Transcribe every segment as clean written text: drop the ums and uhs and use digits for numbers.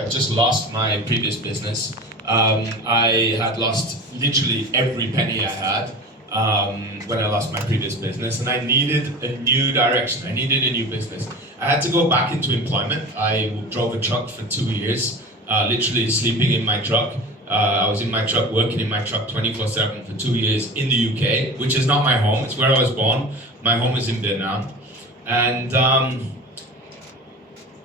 I just lost my previous business. I had lost literally every penny I had when I lost my previous business, and I needed a new direction. I needed a new business. I had to go back into employment. I drove a truck for 2 years, literally sleeping in my truck. I was in my truck, working in my truck 24/7 for 2 years in the UK, which is not my home. It's where I was born. My home is in Vietnam. And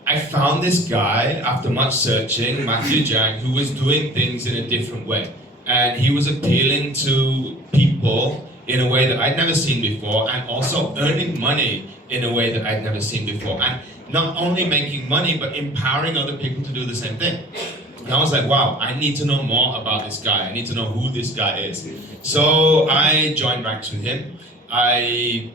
I found this guy, after much searching, Matthew Jiang, who was doing things in a different way. And he was appealing to people in a way that I'd never seen before, and also earning money in a way that I'd never seen before. And not only making money, but empowering other people to do the same thing. And I was like, wow, I need to know more about this guy. I need to know who this guy is. So I joined ranks with him. I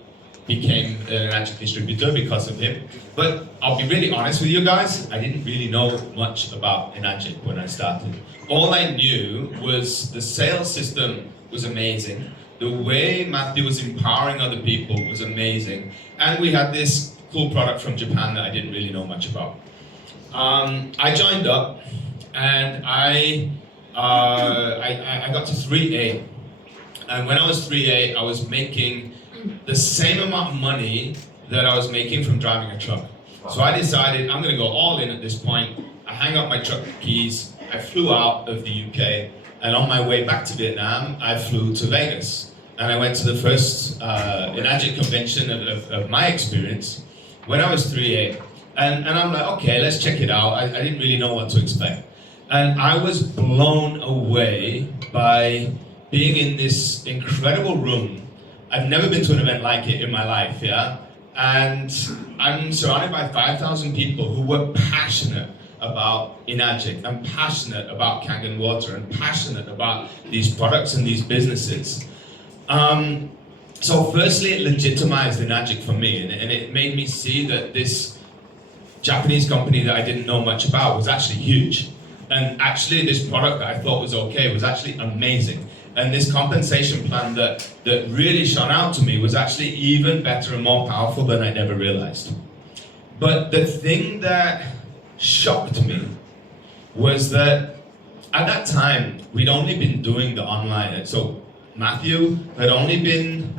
became an Enagic distributor because of him. But I'll be really honest with you guys, I didn't really know much about Enagic when I started. All I knew was the sales system was amazing. The way Matthew was empowering other people was amazing. And we had this cool product from Japan that I didn't really know much about. I joined up and I got to 3A. And when I was 3A, I was making the same amount of money that I was making from driving a truck. So I decided I'm going to go all in at this point. I hang up my truck keys, I flew out of the UK, and on my way back to Vietnam, I flew to Vegas. And I went to the first Enagic convention of my experience when I was 3A. And I'm like, okay, let's check it out. I didn't really know what to expect. And I was blown away by being in this incredible room. I've never been to an event like it in my life, yeah? And I'm surrounded by 5,000 people who were passionate about Enagic, and passionate about Kangen Water, and passionate about these products and these businesses. So firstly, it legitimized Enagic for me, and it made me see that this Japanese company that I didn't know much about was actually huge. And actually this product that I thought was okay was actually amazing. And this compensation plan that really shone out to me was actually even better and more powerful than I'd ever realized. But the thing that shocked me was that at that time, we'd only been doing the online. So Matthew had only been,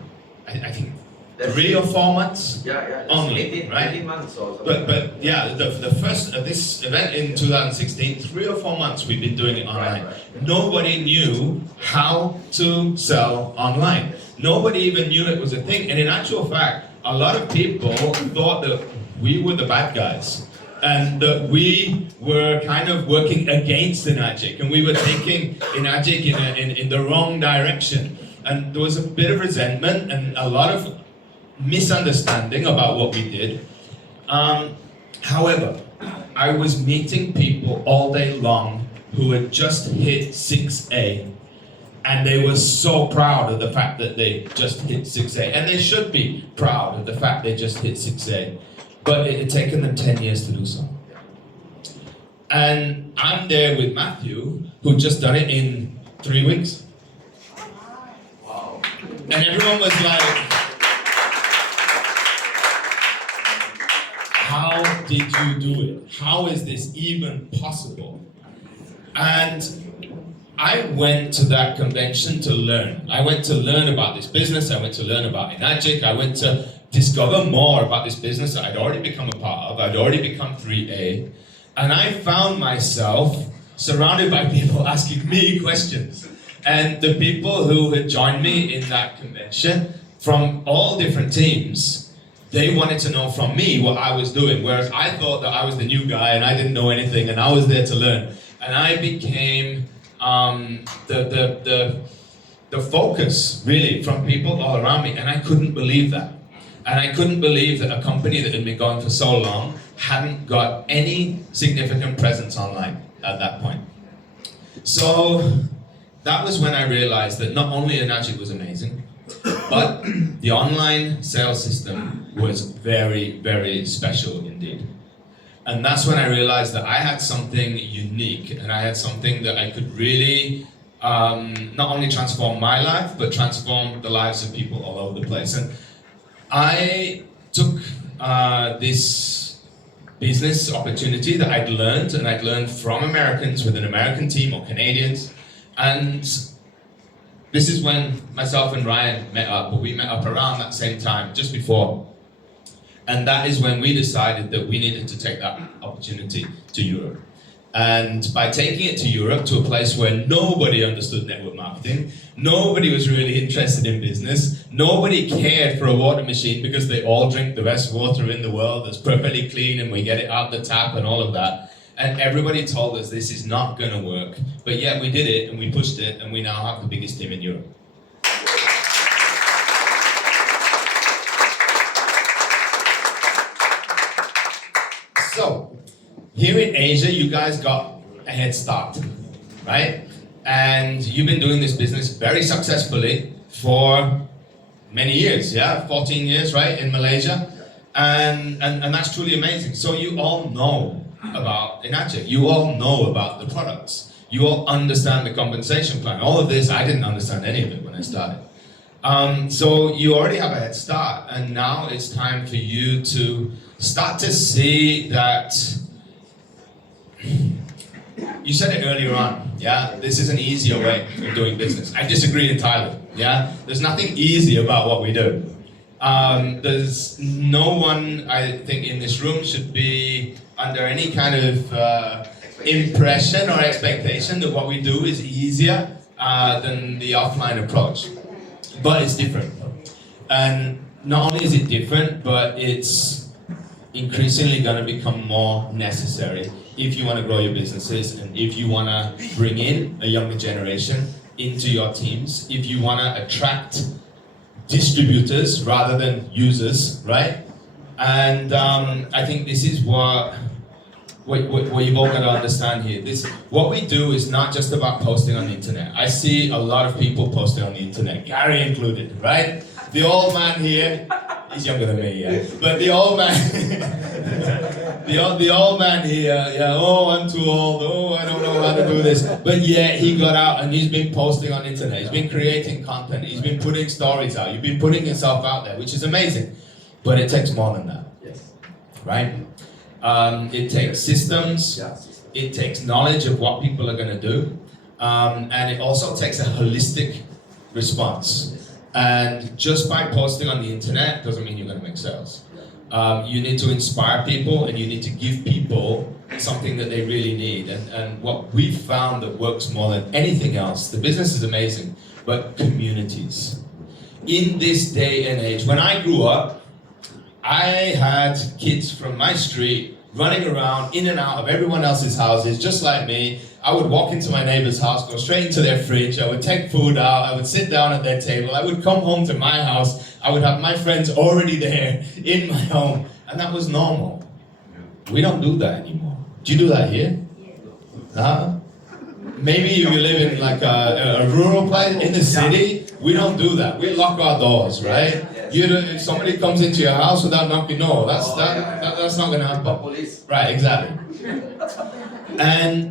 I think, 3 or 4 months only, 18 months or something. But yeah, the first this event in 2016, 3 or 4 months we've been doing it online. Right. Nobody knew how to sell online. Nobody even knew it was a thing. And in actual fact, a lot of people thought that we were the bad guys, and that we were kind of working against Enagic, and we were taking Enagic in the wrong direction. And there was a bit of resentment and a lot of misunderstanding about what we did. However, I was meeting people all day long who had just hit 6A, and they were so proud of the fact that they just hit 6A, and they should be proud of the fact they just hit 6A, but it had taken them 10 years to do so. And I'm there with Matthew, who just done it in 3 weeks. Wow. And everyone was like, how did you do it? How is this even possible? And I went to that convention to learn. I went to learn about this business. I went to learn about Enagic. I went to discover more about this business that I'd already become a part of. I'd already become 3A. And I found myself surrounded by people asking me questions. And the people who had joined me in that convention from all different teams, they wanted to know from me what I was doing, whereas I thought that I was the new guy and I didn't know anything and I was there to learn. And I became the focus, really, from people all around me, and I couldn't believe that. And I couldn't believe that a company that had been going for so long hadn't got any significant presence online at that point. So that was when I realized that not only Enagic was amazing, but the online sales system was very, very special indeed. And that's when I realized that I had something unique, and I had something that I could really not only transform my life, but transform the lives of people all over the place. And I took this business opportunity that I'd learned, and I'd learned from Americans with an American team or Canadians. And this is when myself and Ryan met up, but we met up around that same time, just before. And that is when we decided that we needed to take that opportunity to Europe. And by taking it to Europe, to a place where nobody understood network marketing, nobody was really interested in business, nobody cared for a water machine because they all drink the best water in the world that's perfectly clean and we get it out the tap and all of that. And everybody told us this is not going to work. But yet we did it and we pushed it and we now have the biggest team in Europe. So, here in Asia, you guys got a head start, right? And you've been doing this business very successfully for many years, yeah? 14 years, right, in Malaysia? And that's truly amazing. So you all know about Enagic. You all know about the products. You all understand the compensation plan. All of this, I didn't understand any of it when I started. So you already have a head start, and now it's time for you to start to see that. You said it earlier on, yeah? This is an easier way of doing business. I disagree entirely, yeah? There's nothing easy about what we do. There's no one, I think, in this room should be under any kind of impression or expectation that what we do is easier than the offline approach. But it's different. And not only is it different, but it's increasingly going to become more necessary if you want to grow your businesses and if you want to bring in a younger generation into your teams, if you want to attract distributors rather than users, right? And I think this is what you've all got to understand here. What we do is not just about posting on the internet. I see a lot of people posting on the internet, Gary included, right? The old man here, he's younger than me, yeah. But the old man, the old man here, yeah. Oh, I'm too old. Oh, I don't know how to do this. But yeah, he got out and he's been posting on the internet. He's been creating content. He's been putting stories out. You've been putting yourself out there, which is amazing. But it takes more than that, right? It takes systems. It takes knowledge of what people are going to do, and it also takes a holistic response. And just by posting on the internet doesn't mean you're going to make sales. You need to inspire people and you need to give people something that they really need. And what we've found that works more than anything else, the business is amazing, but communities. In this day and age, when I grew up, I had kids from my street running around in and out of everyone else's houses, just like me. I would walk into my neighbor's house, go straight into their fridge, I would take food out, I would sit down at their table, I would come home to my house, I would have my friends already there in my home, and that was normal. We don't do that anymore. Do you do that here? Maybe if you live in like a rural place, in the city, we don't do that. We lock our doors, right? If somebody comes into your house without knocking, no, that's not going to happen. Right, exactly.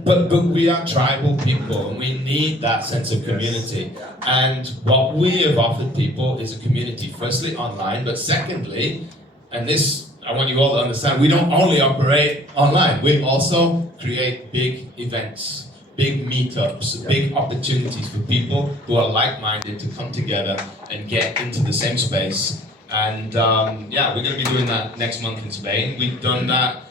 But we are tribal people and we need that sense of community. And what we have offered people is a community, firstly online, but secondly, and this I want you all to understand, we don't only operate online, we also create big events, big meetups, big opportunities for people who are like-minded to come together and get into the same space. And yeah, we're going to be doing that next month in Spain. We've done that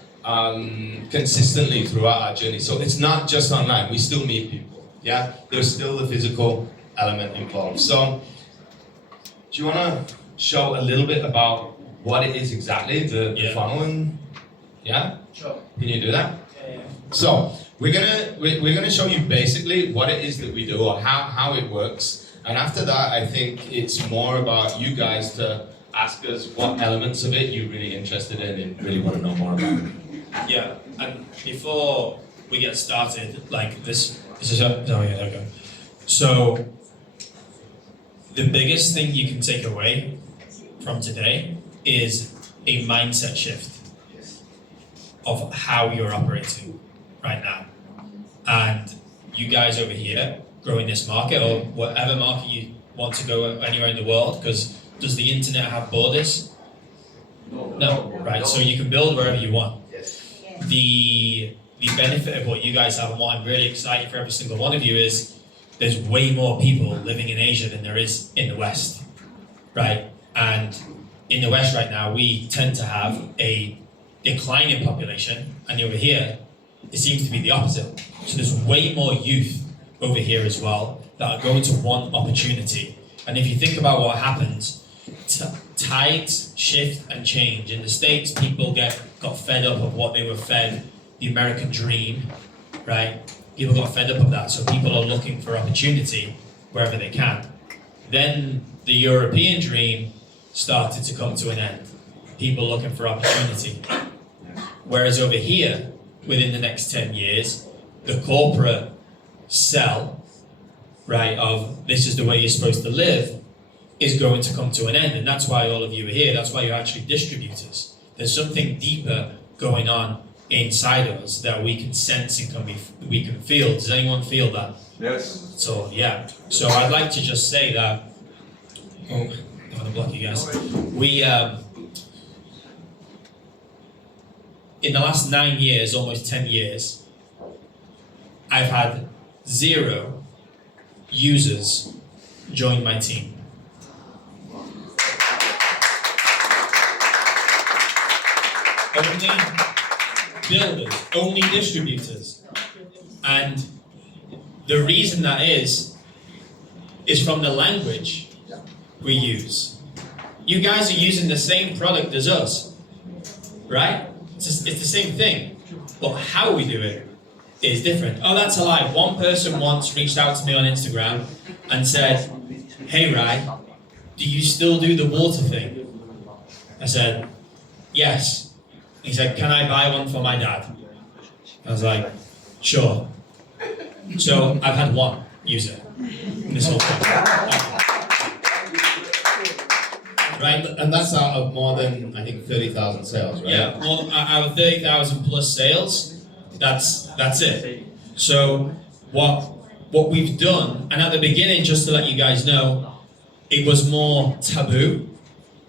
consistently throughout our journey. So it's not just online, we still meet people, yeah? There's still the physical element involved. So, do you want to show a little bit about what it is exactly, the funnel, and yeah? Sure. Can you do that? Yeah. So, we're gonna show you basically what it is that we do or how it works. And after that, I think it's more about you guys to ask us what elements of it you're really interested in and really want to know more about. Yeah, and before we get started, like this is oh yeah, there we go. So the biggest thing you can take away from today is a mindset shift of how you're operating right now. And you guys over here growing this market or whatever market you want to go anywhere in the world, because does the internet have borders? No, right? So you can build wherever you want. Yes. the benefit of what you guys have and what I'm really excited for every single one of you is there's way more people living in Asia than there is in the West, right? And in the West right now, we tend to have a declining population, and over here, it seems to be the opposite. So there's way more youth over here as well that are going to want opportunity. And if you think about what happens, tides shift and change. In the States, people got fed up of what they were fed, the American dream, right? People got fed up of that, so people are looking for opportunity wherever they can. Then the European dream started to come to an end. People looking for opportunity. Whereas over here, within the next 10 years, the corporate sell, right, of this is the way you're supposed to live, is going to come to an end. And that's why all of you are here. That's why you're actually distributors. There's something deeper going on inside of us that we can sense and we can feel. Does anyone feel that? Yes. So, yeah. So I'd like to just say that, oh, I don't want to block you guys. We, in the last 9 years, almost 10 years, I've had 0 users join my team. Only builders, only distributors. And the reason that is from the language we use. You guys are using the same product as us, right? It's the same thing, but how we do it is different. Oh, that's a lie. One person once reached out to me on Instagram and said, "Hey, Rai, do you still do the water thing?" I said, "Yes." He said, "Can I buy one for my dad?" I was like, "Sure." So I've had one user in this whole thing. Right? And that's out of more than, I think, 30,000 sales, right? Yeah, well, out of 30,000 plus sales, that's it. So what we've done, and at the beginning, just to let you guys know, it was more taboo.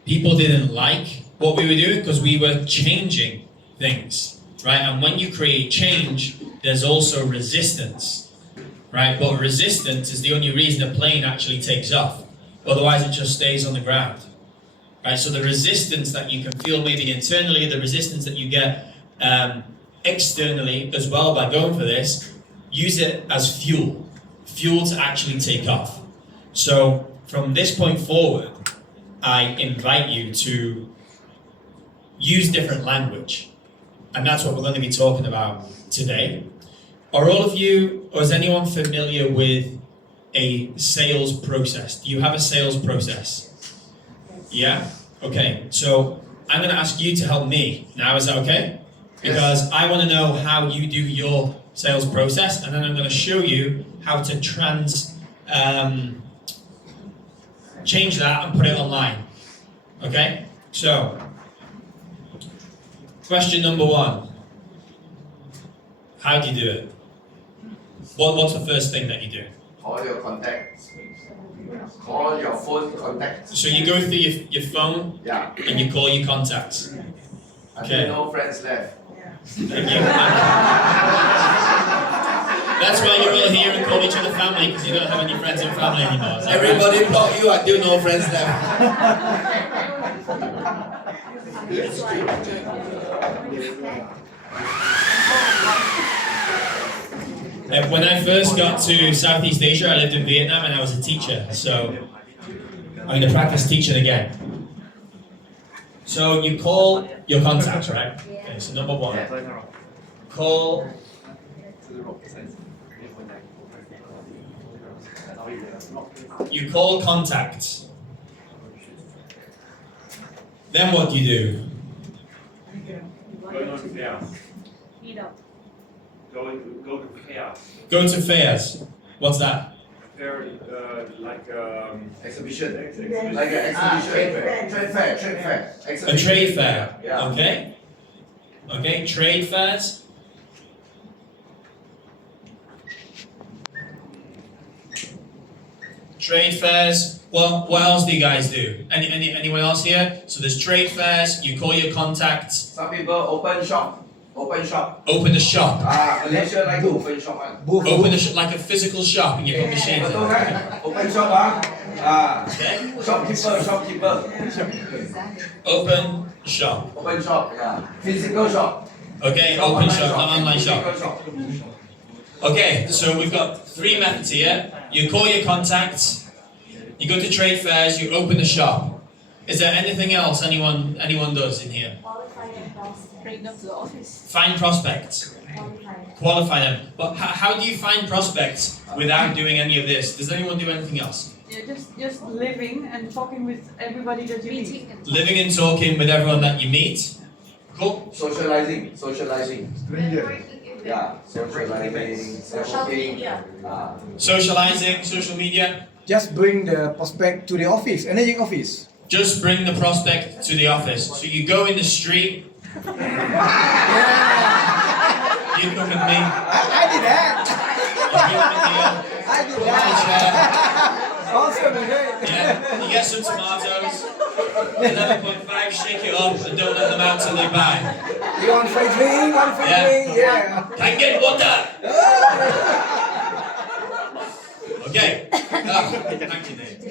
People didn't like what we were doing because we were changing things, right? And when you create change, there's also resistance, right? But resistance is the only reason a plane actually takes off. Otherwise, it just stays on the ground. Right, so the resistance that you can feel maybe internally, the resistance that you get externally as well by going for this, use it as fuel to actually take off. So from this point forward, I invite you to use different language. And that's what we're going to be talking about today. Are all of you, or is anyone familiar with a sales process? Do you have a sales process? Yeah? Okay, so I'm going to ask you to help me now, is that okay? Because I want to know how you do your sales process, and then I'm going to show you how to change that and put it online. Okay? So, question number 1. How do you do it? What's the first thing that you do? Call your contacts. Call your phone contacts. So you go through your phone Yeah. and you call your contacts. Until no friends left. That's why you're all here and call each other family, because you don't have any friends and family anymore. Is that right? Everybody block you until no friends left. When I first got to Southeast Asia, I lived in Vietnam and I was a teacher, so I'm going to practice teaching again. So you call your contacts, right? Okay, so number 1, call contacts. Then what do you do? Go to fairs. Go to fairs. What's that? Fair, like Exhibition. exhibition. Like an exhibition. Trade fair. A Exhibition. trade fair. Yeah. Okay. Okay, trade fairs. Trade fairs. Well, what else do you guys do? Anyone else here? So there's trade fairs. You call your contacts. Some people open shop. Open shop. Open a shop. Malaysia like to open shop kan. Open like a physical shop and you put machines Betul in. kan? Open shop Okay? shopkeeper. Open shop. Open shop, yeah. Physical shop. Okay, open shop, not online shop. Physical shop. Okay, so we've got 3 methods here. You call your contacts, you go to trade fairs, you open the shop. Is there anything else anyone does in here? Bring them to the office. Find prospects. Qualify them. But how do you find prospects without doing any of this? Does anyone do anything else? Yeah, just living and talking with everybody that you meet. Living and talking with everyone that you meet. Cool. Socializing. Stranger. Yeah, socializing, networking. Socializing, social media. Just bring the prospect to the office, energy office. Just bring the prospect to the office. So you go in the street. You come with me. I did that. You give them a deal. I did Come on, share. that. Awesome, great. Yeah, you get some tomatoes, 11.5, shake it up and don't let them out till they buy. You want free drink? Want free Yeah. drink? Yeah. Can get water! Okay. Thank you, Dave.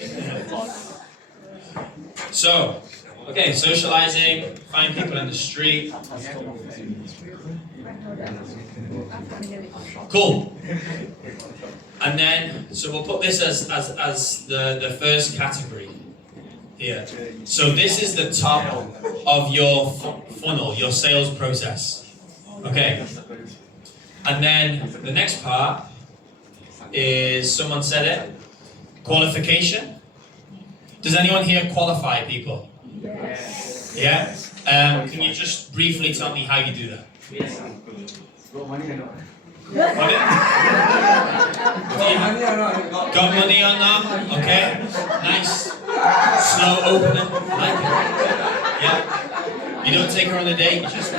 So, okay, socializing, find people in the street. Cool. And then, so we'll put this as the first category here. So this is the top of your funnel, your sales process. Okay. And then the next part is, someone said it, qualification. Does anyone here qualify people? Yes. Yeah? Can you just briefly tell me how you do that? Money? Got money or not? Okay. Nice. Slow opening. Like it. Yeah. You don't take her on a date, you just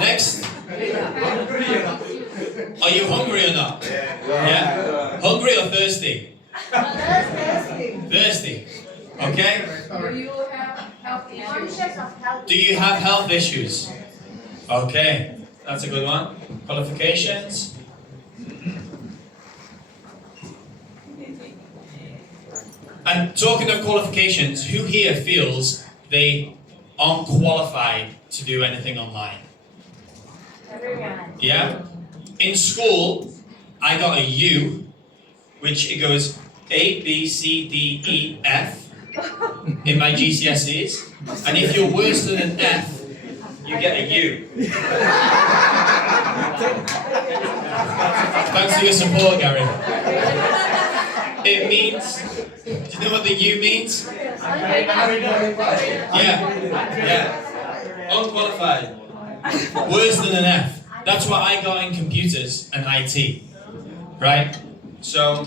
Next. Are you hungry or not? Yeah. Hungry or thirsty? Thirsty. Okay. Do you have health issues? Okay. That's a good one. Qualifications. And talking of qualifications, who here feels they aren't qualified to do anything online? Yeah? In school, I got a U, which it goes A, B, C, D, E, F in my GCSEs. And if you're worse than an F, you get a U. Thanks for your support, Gary. It means, do you know what the U means? Yeah. Unqualified. Worse than an F. That's what I got in computers and IT. Right? So,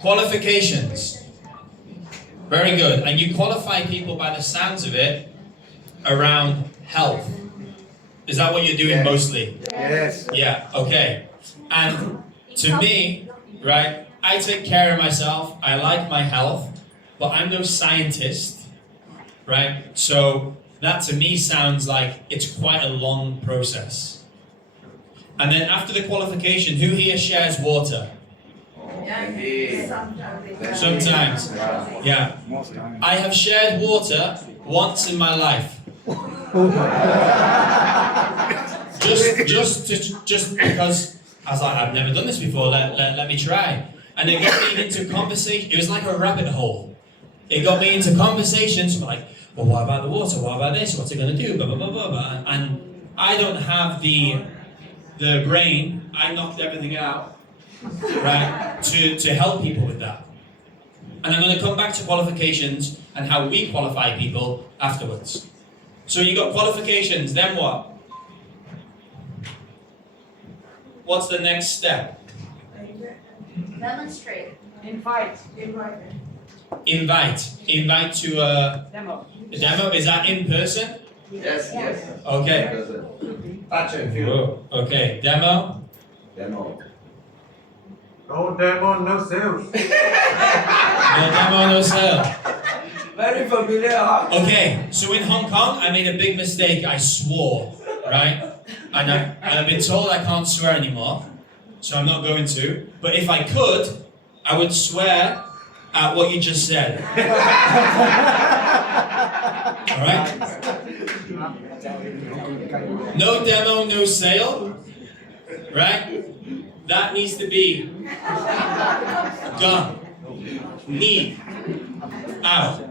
qualifications. Very good. And you qualify people by the sounds of it around health. Is that what you're doing mostly? Yes. Yeah, okay. And to me, right, I take care of myself, I like my health, but I'm no scientist, right? So that to me sounds like it's quite a long process. And then after the qualification, who here shares water? Sometimes. Yeah. I have shared water once in my life. just because I was like, I've never done this before, let me try. And it got me into conversation. It was like a rabbit hole. It got me into conversations like, well, what about the water? What about this? What's it going to do? Blah, blah, blah, blah, blah. And I don't have the brain. I knocked everything out, right, to help people with that. And I'm going to come back to qualifications and how we qualify people afterwards. So you got qualifications, then what? What's the next step? Demonstrate. Invite to a Demo. demo. Is that in person? Yes. Okay. Touch and feel. Whoa. Okay. Demo. Demo. No demo, no sales. No demo, no sale. Very familiar, huh? Okay, so in Hong Kong, I made a big mistake. I swore, right? And I've been told I can't swear anymore, so I'm not going to. But if I could, I would swear at what you just said. Alright? No demo, no sale. Right? That needs to be done. Need. Out.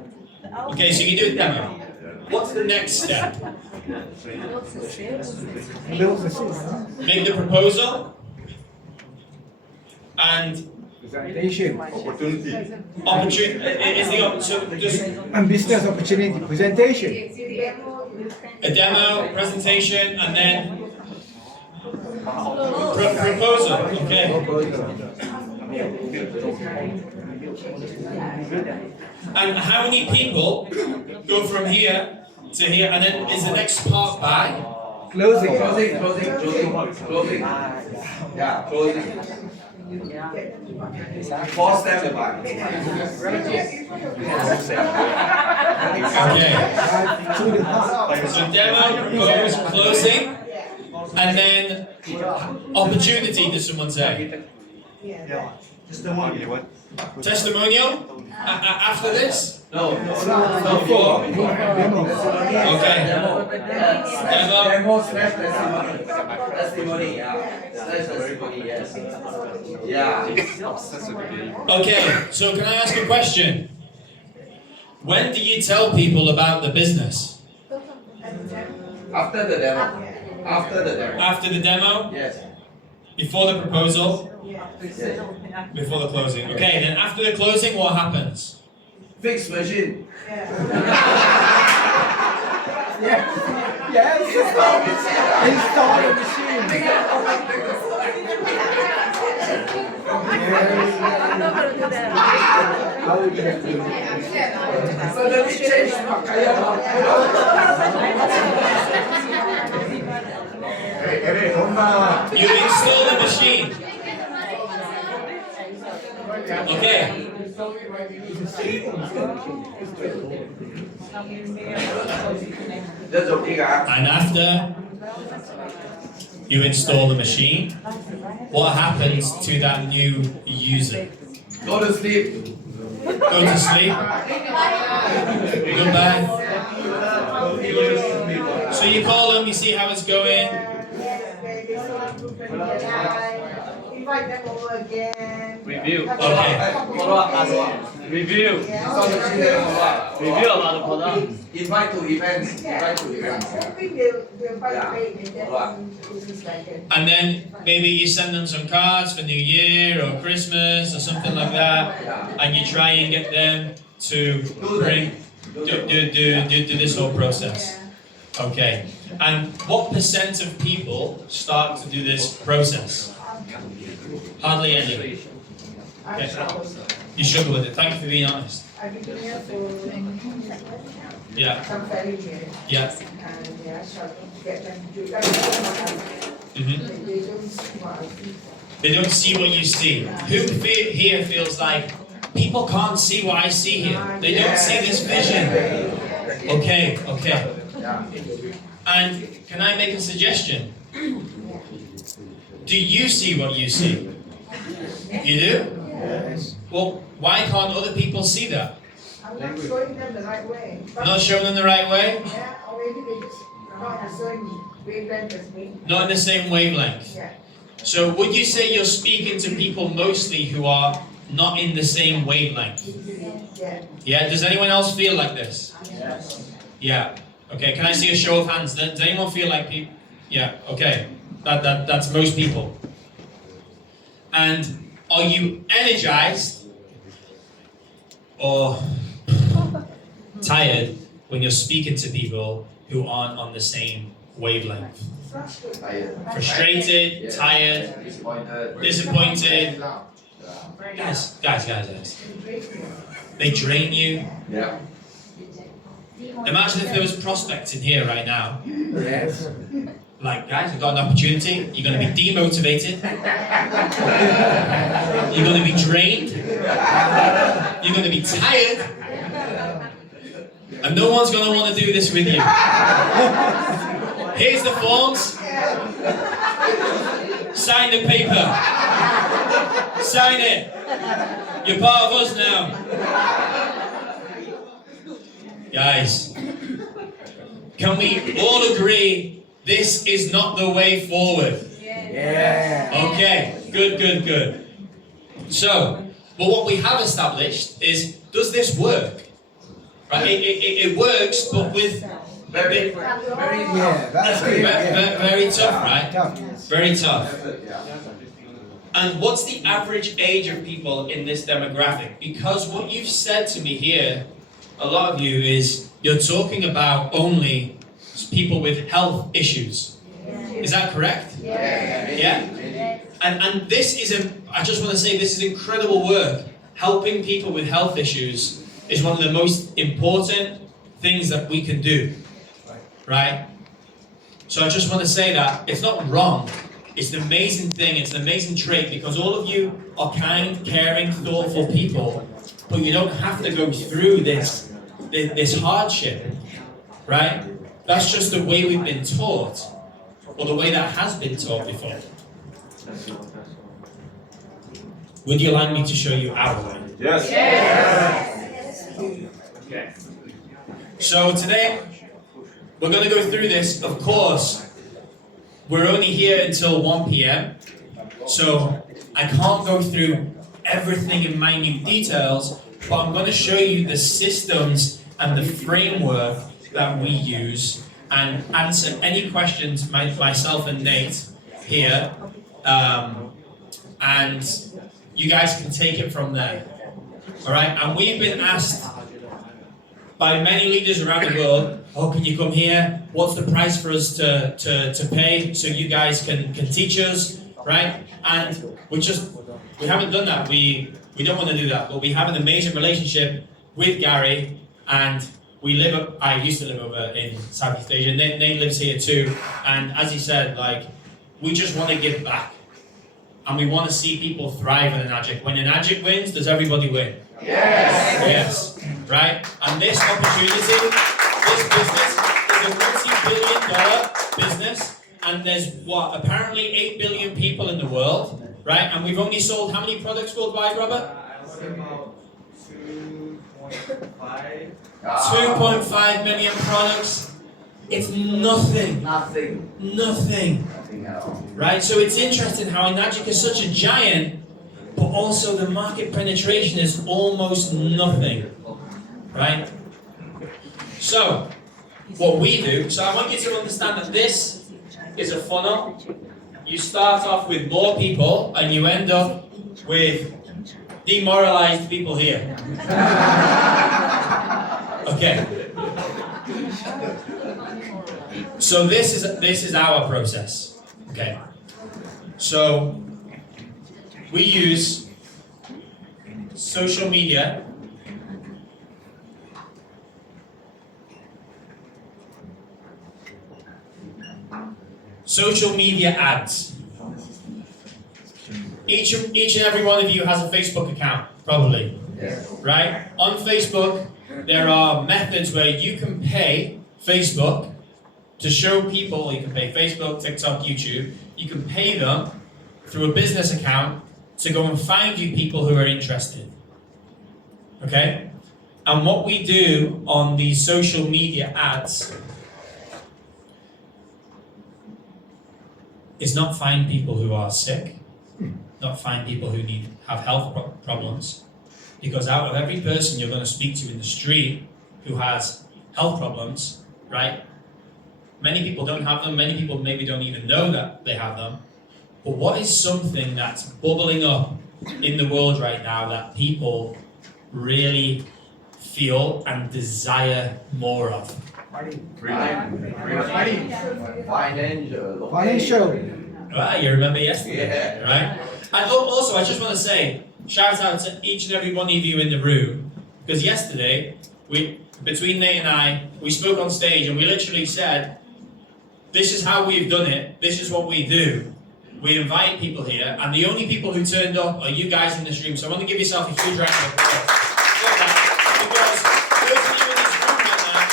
Okay, so you do a demo. What's the next step? Make the proposal and Presentation. opportunity. Is the so just And business opportunity. Presentation. a demo, presentation, and then proposal. Okay. And how many people go from here to here, and then is the next part by? Closing. Closing. Yeah, closing. 4 steps by. Okay. Right to the heart. So demo, propose, closing, and then opportunity. Does someone say? Testimonial. After this? No. Before. Demo. Okay. Demo. Demo slash testimony. Testimony, yeah. Slash testimony, yes. Yeah. Okay. So can I ask a question? When do you tell people about the business? After the demo. After the demo. After the demo? Yes. Before the proposal? Yes. Before the closing. Okay. Then after the closing, what happens? Fix machine. Yes. Install the machine. How would you have to do it? Suddenly change You install the machine. Okay. That's okay, And after you install the machine, what happens to that new user? Go to sleep. Go to sleep? Goodbye? So you call them, you see how it's going. Invite them over again. Review. Okay. Follow up. Review. Install the machine, then follow up. Review about the product. Invite to events. Invite to events. Hoping they'll find a way and Right. business like that. And then maybe you send them some cards for New Year or Christmas or something like that, and you try and get them to bring do this whole process. Okay. And what percent of people start to do this process? Hardly any. Okay. You struggle with it. Thank you for being honest. I've been doing it for Yeah. some 7 years. Yeah. And they are struggling to get them to do that. hmm They don't see what I see. They don't see what you see. Who here feels like people can't see what I see here? They don't see this vision. Okay. Okay. And can I make a suggestion? Do you see what you see? You do? Well, why can't other people see that? I'm not showing them the right way. But Not showing them the right way? yeah, or maybe they just not the same wavelength as me. Not in the same wavelength. Yeah. So would you say you're speaking to people mostly who are not in the same wavelength? Yeah. Yeah, does anyone else feel like this? Yeah. Okay, can I see a show of hands? Does anyone feel like people? Yeah, okay. That's most people. And are you energized or tired when you're speaking to people who aren't on the same wavelength? Frustrated, tired, disappointed. Guys. They drain you. Yeah. Imagine if there was prospects in here right now. Yes. Like, guys, we've got an opportunity. You're going to be demotivated. You're going to be drained. You're going to be tired. And no one's going to want to do this with you. Here's the forms. Sign the paper. Sign it. You're part of us now. Guys, can we all agree this is not the way forward? Yeah. Okay, good. So, but what we have established is, does this work? Right, it works, but with Very, Yeah, that's good. Yeah. very tough, right? Tough. Very tough. yeah. And what's the average age of people in this demographic? Because what you've said to me here, a lot of you, is you're talking about only people with health issues. Is that correct? Yeah? And this is I just want to say this is incredible work. Helping people with health issues is one of the most important things that we can do. Right? So I just want to say that it's not wrong. It's an amazing thing. It's an amazing trait because all of you are kind, caring, thoughtful people, but you don't have to go through this hardship, right? That's just the way we've been taught, or the way that has been taught before. Would you like me to show you our way? Yes. Okay. So today, we're going to go through this. Of course, we're only here until 1 p.m. So I can't go through everything in minute details, but I'm going to show you the systems and the framework that we use and answer any questions myself and Nate here. And you guys can take it from there. All right? And we've been asked by many leaders around the world, oh, can you come here? What's the price for us to pay so you guys can teach us, right? And we haven't done that. We don't want to do that, but we have an amazing relationship with Gary, and I used to live over in Southeast Asia. Nate lives here too, and as he said, like, we just want to give back. And we want to see people thrive in Enagic. When Enagic wins, does everybody win? Yes. Right? And this opportunity, this business is a multi-billion-dollar business, and there's apparently 8 billion people in the world, right? And we've only sold how many products worldwide, Robert? About 2.5. 2.5 million products. It's nothing. Nothing at all. Right? So it's interesting how Enagic is such a giant, but also the market penetration is almost nothing. Right? So, what we do, so I want you to understand that this is a funnel. You start off with more people and you end up with demoralized people here. Okay. So this is our process. Okay. So we use social media. Social media ads. Each and every one of you has a Facebook account, probably. Right? On Facebook, there are methods where you can pay Facebook to show people, you can pay Facebook, TikTok, YouTube, you can pay them through a business account to go and find you people who are interested. Okay? And what we do on these social media ads is not find people who are sick, not find people who have health problems, because out of every person you're going to speak to in the street who has health problems, right? Many people don't have them, many people maybe don't even know that they have them. But what is something that's bubbling up in the world right now that people really feel and desire more of? Financial. Right, you remember yesterday, right? And also, I just want to say, shout out to each and every one of you in the room, because yesterday, between Nate and I, we spoke on stage and we literally said, this is how we've done it, this is what we do. We invite people here, and the only people who turned up are you guys in this room, so I want to give yourself a huge round of applause. Because those of you in this room right now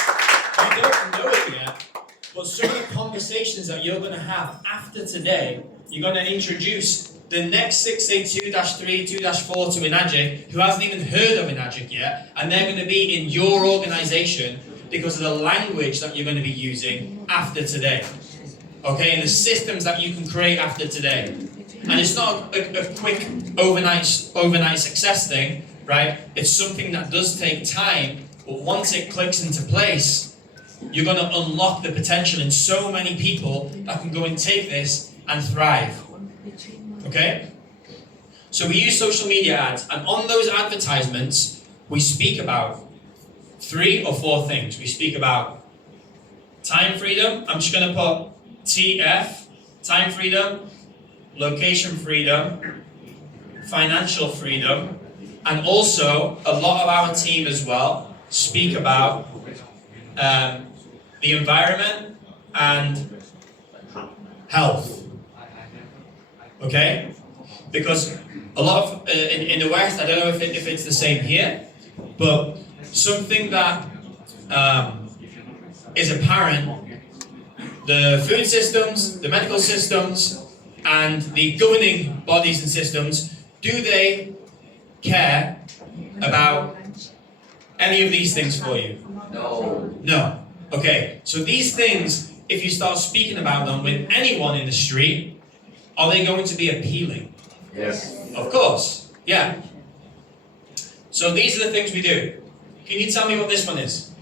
But some of the conversations that you're going to have after today, you're going to introduce the next 682-3, 2-4 to Enagic, who hasn't even heard of Enagic yet, and they're going to be in your organization because of the language that you're going to be using after today. Okay, and the systems that you can create after today. And it's not a quick overnight success thing, right? It's something that does take time, but once it clicks into place, you're going to unlock the potential in so many people that can go and take this and thrive. Okay? So we use social media ads, and on those advertisements, we speak about 3 or 4 things. We speak about time freedom. I'm just going to put TF, time freedom, location freedom, financial freedom, and also a lot of our team as well speak about the environment and health. Okay? Because a lot of, in the West, I don't know if it's the same here, but something that is apparent, the food systems, the medical systems, and the governing bodies and systems, do they care about any of these things for you? No. No. Okay, so these things, if you start speaking about them with anyone in the street, are they going to be appealing? Yes. Of course, yeah. So these are the things we do. Can you tell me what this one is?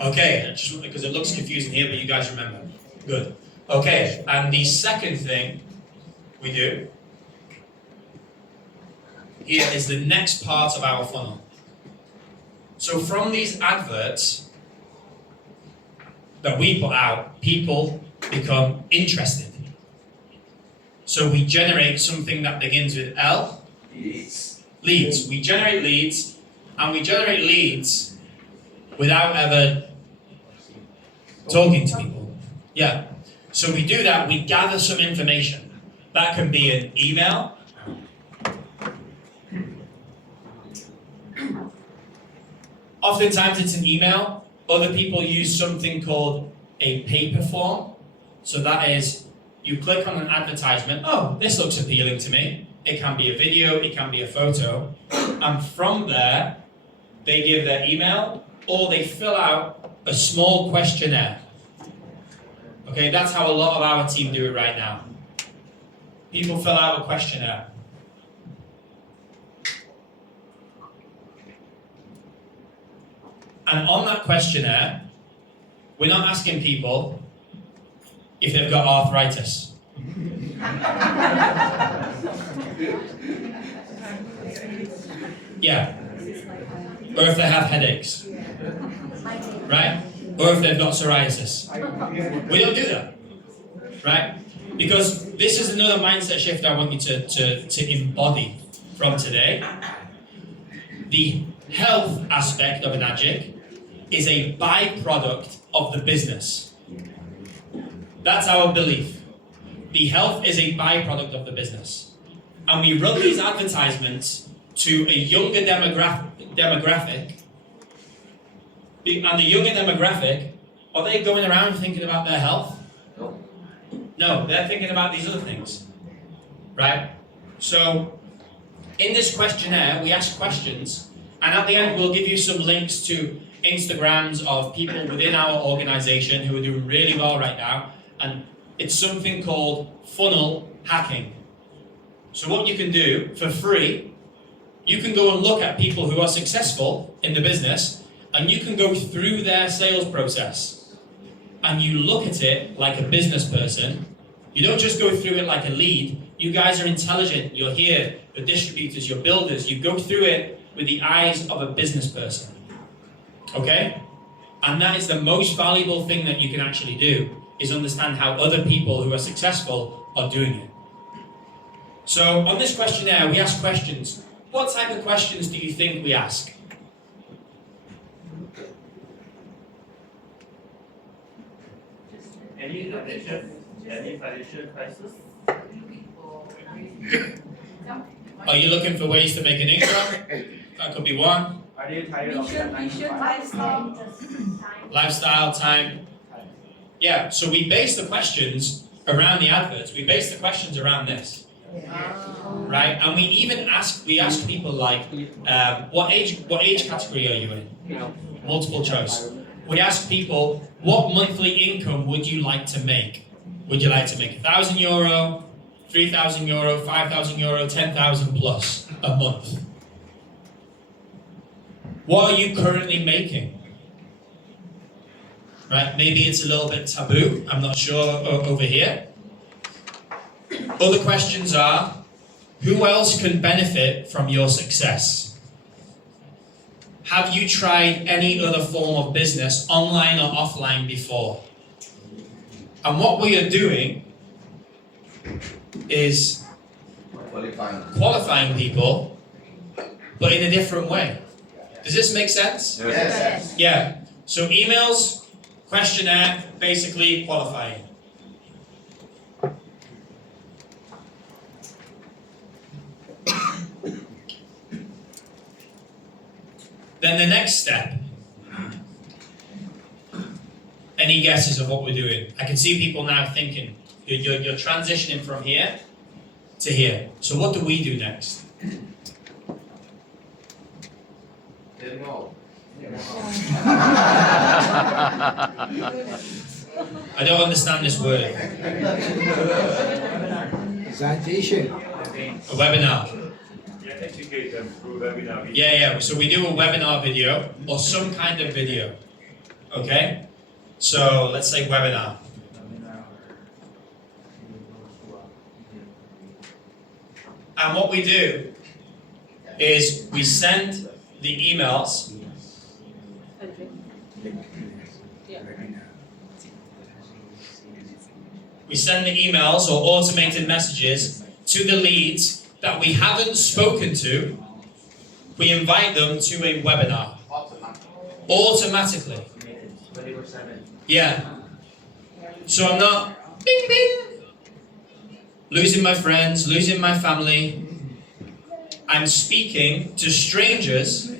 Okay, just because it looks confusing here, but you guys remember. Good. Okay, and the second thing we do here is the next part of our funnel. So from these adverts that we put out, people become interested. So we generate something that begins with L. Leads. We generate leads, and we generate leads without ever talking to people. Yeah. So we do that, we gather some information. That can be an email. Oftentimes it's an email. Other people use something called a paper form. So that is, you click on an advertisement, oh, this looks appealing to me. It can be a video, it can be a photo. And from there, they give their email or they fill out a small questionnaire. Okay, that's how a lot of our team do it right now. People fill out a questionnaire. And on that questionnaire, we're not asking people if they've got arthritis. Yeah. Or if they have headaches. Right? Or if they've got psoriasis. We don't do that. Right? Because this is another mindset shift I want you to embody from today. The health aspect of Enagic is a byproduct of the business. That's our belief. The health is a byproduct of the business. And we run these advertisements to a younger demographic. And the younger demographic, are they going around thinking about their health? No. No, they're thinking about these other things. Right? So, in this questionnaire, we ask questions, and at the end, we'll give you some links to Instagrams of people within our organization who are doing really well right now. And it's something called funnel hacking. So what you can do for free, you can go and look at people who are successful in the business, and you can go through their sales process. And you look at it like a business person. You don't just go through it like a lead. You guys are intelligent. You're here, you're distributors, you're builders. You go through it with the eyes of a business person. Okay? And that is the most valuable thing that you can actually do, is understand how other people who are successful are doing it. So on this questionnaire, we ask questions. What type of questions do you think we ask? Any financial crisis? Are you looking for ways to make an income? That could be one. Are you tired of that 9 to 5? Lifestyle, time. Yeah, so we base the questions around the adverts. We base the questions around this, right? And we ask people like, what age category are you in? Multiple choice. We ask people, what monthly income would you like to make? Would you like to make €1,000, €3,000, €5,000, 10,000 plus a month? What are you currently making? Right? Maybe it's a little bit taboo. I'm not sure over here. Other questions are, who else can benefit from your success? Have you tried any other form of business, online or offline, before? And what we are doing is qualifying people, but in a different way. Does this make sense? Yes. Yeah. So emails, questionnaire, basically qualifying. Then the next step. Any guesses of what we're doing? I can see people now thinking, you're transitioning from here to here. So what do we do next? I don't understand this word. Presentation. A webinar. Educate them through webinar. Yeah. So we do a webinar video or some kind of video. Okay? So let's say webinar. And what we do is we send the emails. We send the emails or automated messages to the leads that we haven't spoken to. We invite them to a webinar. Automatically. Yeah. So I'm not bing bing, losing my friends, losing my family. I'm speaking to strangers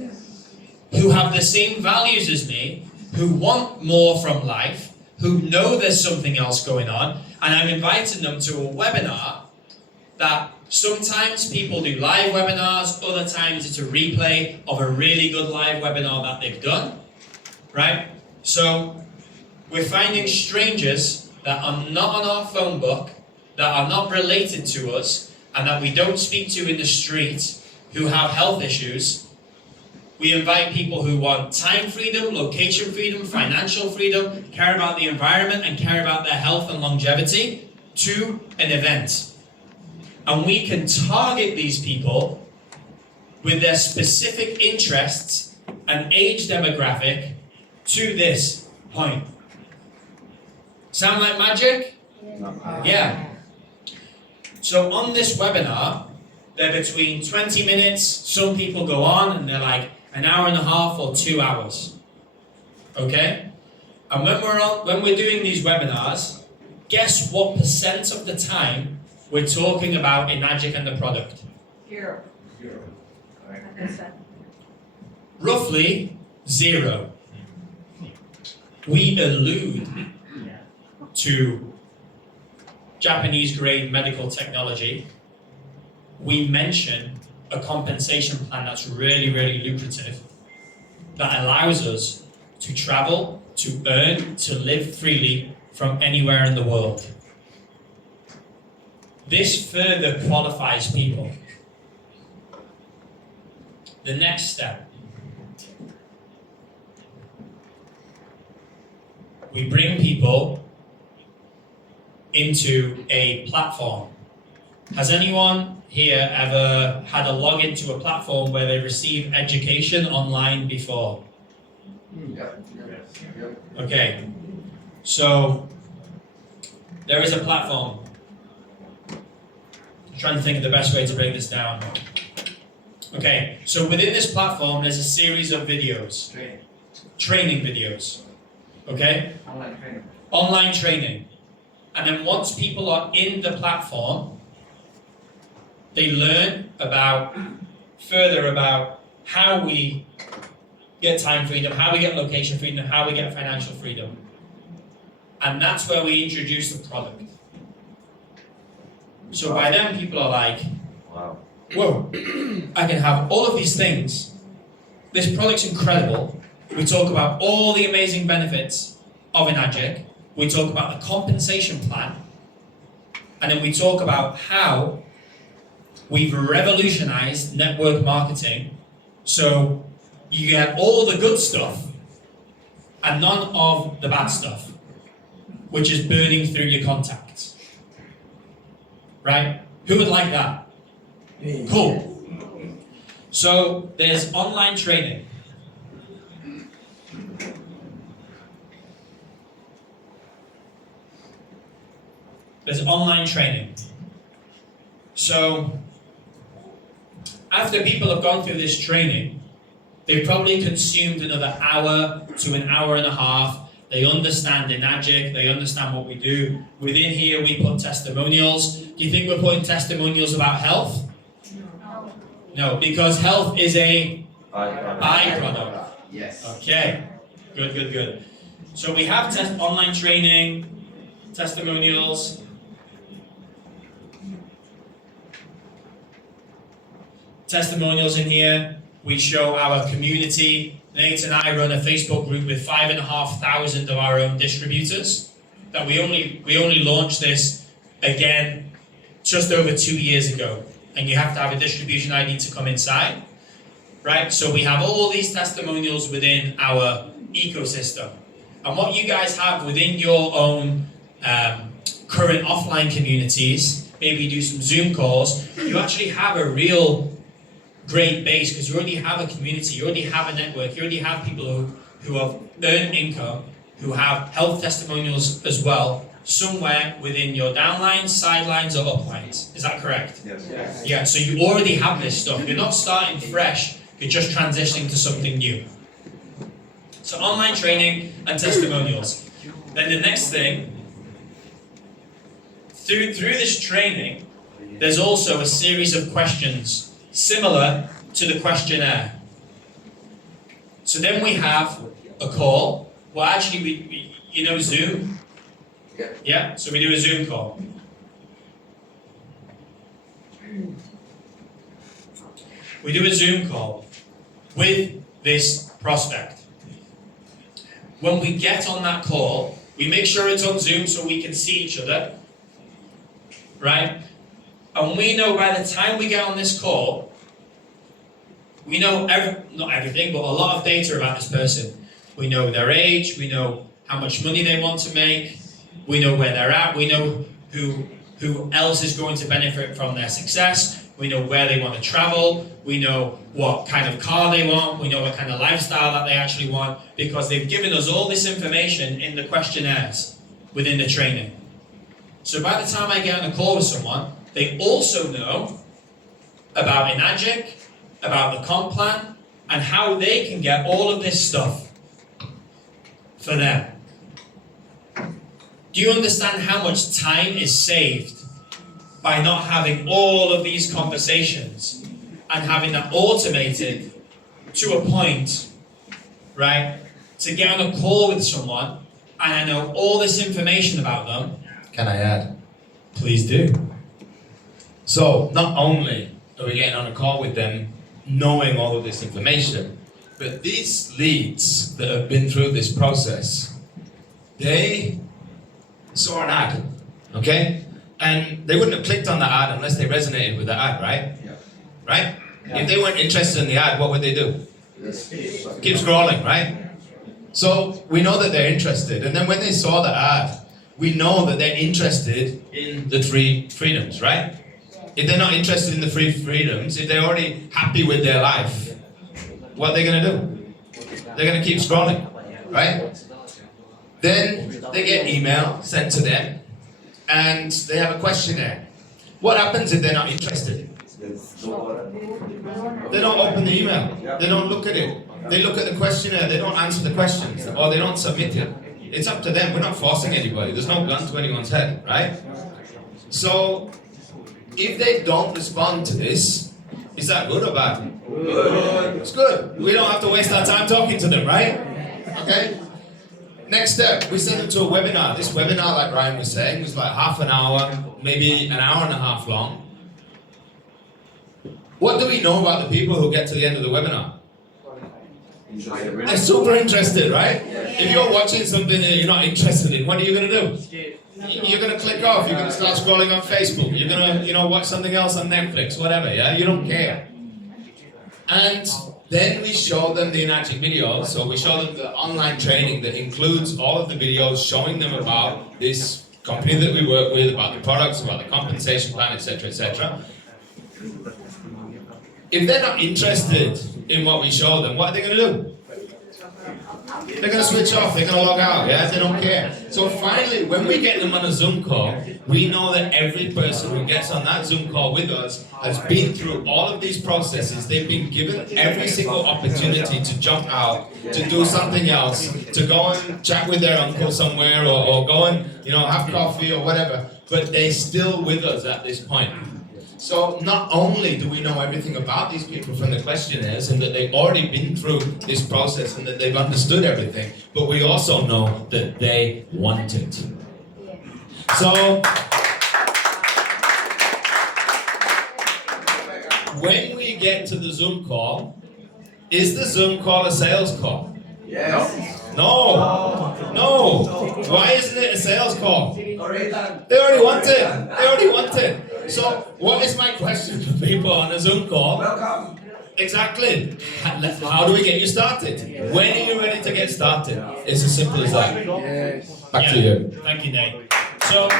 who have the same values as me, who want more from life, who know there's something else going on, and I'm inviting them to a webinar that sometimes people do live webinars, other times it's a replay of a really good live webinar that they've done, right? So we're finding strangers that are not on our phone book, that are not related to us, and that we don't speak to in the street, who have health issues. We invite people who want time freedom, location freedom, financial freedom, care about the environment, and care about their health and longevity to an event. And we can target these people with their specific interests and age demographic to this point. Sound like magic? Yeah. So on this webinar, they're between 20 minutes, some people go on and they're like an hour and a half or 2 hours. Okay? And when we're doing these webinars, guess what percent of the time we're talking about Enagic and the product? 0. Roughly 0. We allude to Japanese grade medical technology. We mention a compensation plan that's really, really lucrative, that allows us to travel, to earn, to live freely from anywhere in the world. This further qualifies people. The next step. We bring people into a platform. Has anyone here ever had a login to a platform where they receive education online before? Okay, so there is a platform. I'm trying to think of the best way to break this down. Okay, so within this platform, there's a series of videos. Training videos. Okay? Online training. And then once people are in the platform, they learn further about how we get time freedom, how we get location freedom, how we get financial freedom. And that's where we introduce the product. So by then people are like, Wow. whoa, I can have all of these things. This product's incredible. We talk about all the amazing benefits of Enagic. We talk about the compensation plan. And then we talk about how we've revolutionized network marketing. So you get all the good stuff and none of the bad stuff, which is burning through your contacts. Right? Who would like that? Cool. So there's online training. There's online training. So after people have gone through this training, they've probably consumed another hour to an hour and a half. They understand Enagic, they understand what we do. Within here we put testimonials. Do you think we're putting testimonials about health? No, because health is a byproduct. Yes. Okay, good. So we have online training, testimonials. Testimonials in here. We show our community. Nate and I run a Facebook group with 5,500 of our own distributors. That we only launched this again just over 2 years ago. And you have to have a distribution ID to come inside. Right? So we have all these testimonials within our ecosystem. And what you guys have within your own current offline communities, maybe do some Zoom calls, you actually have a real great base because you already have a community, you already have a network, you already have people who have earned income, who have health testimonials as well, somewhere within your downlines, sidelines, or uplines. Is that correct? Yes. Yeah, so you already have this stuff. You're not starting fresh, you're just transitioning to something new. So online training and testimonials. Then the next thing, through this training, there's also a series of questions similar to the questionnaire. So then we have a call. Well, actually, we you know Zoom? Yeah. Yeah, so we do a Zoom call. We do a Zoom call with this prospect. When we get on that call, we make sure it's on Zoom so we can see each other, right? And we know by the time we get on this call, we know not everything, but a lot of data about this person. We know their age, we know how much money they want to make, we know where they're at, we know who else is going to benefit from their success, we know where they want to travel, we know what kind of car they want, we know what kind of lifestyle that they actually want, because they've given us all this information in the questionnaires within the training. So by the time I get on a call with someone, they also know about Enagic, about the comp plan, and how they can get all of this stuff for them. Do you understand how much time is saved by not having all of these conversations and having that automated to a point, right? To get on a call with someone and I know all this information about them. Can I add? Please do. So not only are we getting on a call with them, knowing all of this information, but these leads that have been through this process, they saw an ad, okay? And they wouldn't have clicked on the ad unless they resonated with the ad, right? Yeah. Right? Yeah. If they weren't interested in the ad, what would they do? Yes. Keep scrolling, right? So we know that they're interested. And then when they saw the ad, we know that they're interested in the 3 freedoms, right? If they're not interested in the 3 freedoms, if they're already happy with their life, what are they going to do? They're going to keep scrolling, right? Then they get email sent to them, and they have a questionnaire. What happens if they're not interested? They don't open the email. They don't look at it. They look at the questionnaire, they don't answer the questions, or they don't submit it. It's up to them. We're not forcing anybody. There's no gun to anyone's head, right? So, if they don't respond to this, Is that good or bad? Good. It's good. We don't have to waste our time talking to them, right? Okay. Next step, we send them to a webinar. This webinar, like Ryan was saying, was like half an hour, maybe an hour and a half long. What do we know about the people who get to the end of the webinar? They're super interested, right? If you're watching something that you're not interested in, what are you going to do? You're going to click off. You're going to start scrolling on Facebook. You're going to, watch something else on Netflix, whatever. Yeah, you don't care. And then we show them the Enagic videos. So we show them the online training that includes all of the videos showing them about this company that we work with, about the products, about the compensation plan, etc., etc. If they're not interested in what we show them, what are they going to do? They're going to switch off, they're going to log out, yeah? They don't care. So finally, when we get them on a Zoom call, we know that every person who gets on that Zoom call with us has been through all of these processes. They've been given every single opportunity to jump out, to do something else, to go and chat with their uncle somewhere, or go and, have coffee or whatever. But they're still with us at this point. So not only do we know everything about these people from the questionnaires and that they've already been through this process and that they've understood everything, but we also know that they want it. So when we get to the Zoom call, is the Zoom call a sales call? Yes. No. Why isn't it a sales call? Already done. They already want it. So, what is my question for people on a Zoom call? Welcome. Exactly. How do we get you started? When are you ready to get started? It's as simple as that. Back to you. Thank you, Nate. So,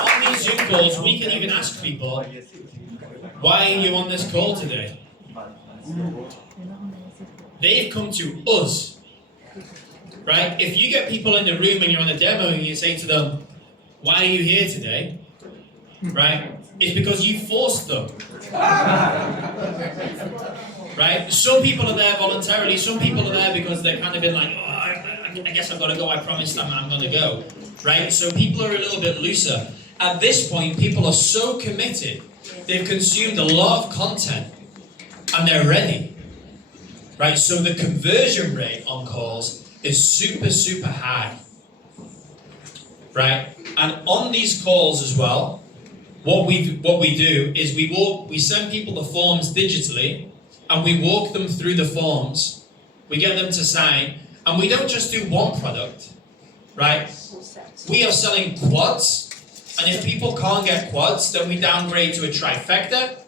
on these Zoom calls, we can even ask people, why are you on this call today? They've come to us, right? If you get people in the room and you're on a demo and you say to them, why are you here today? Right? It's because you forced them. Right? Some people are there voluntarily, some people are there because they're kind of been like, I guess I've got to go, I promised them I'm going to go. Right? So people are a little bit looser. At this point, people are so committed, they've consumed a lot of content, and they're ready. Right? So the conversion rate on calls is super, super high. Right? And on these calls as well, what we do is we send people the forms digitally, and we walk them through the forms. We get them to sign, and we don't just do one product, right? We are selling quads, and if people can't get quads, then we downgrade to a trifecta.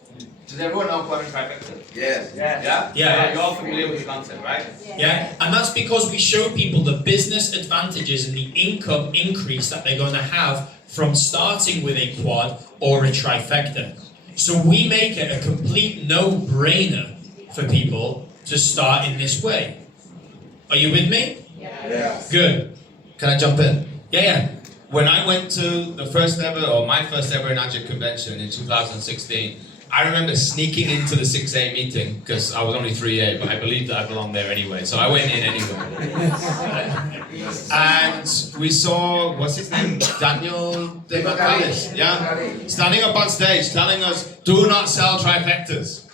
Does everyone know quad and trifecta? Yes. Yeah. You're all familiar with the concept, right? Yeah, and that's because we show people the business advantages and the income increase that they're going to have from starting with a quad or a trifecta. So we make it a complete no-brainer for people to start in this way. Are you with me? Yes. Good. Can I jump in? Yeah. When I went to the first ever, or my first ever Enagic convention in 2016, I remember sneaking into the 6A meeting, because I was only 3A, but I believed that I belonged there anyway, so I went in anyway. And we saw, what's his name? Daniel De Maccalis, yeah? Standing up on stage telling us, do not sell trifectas.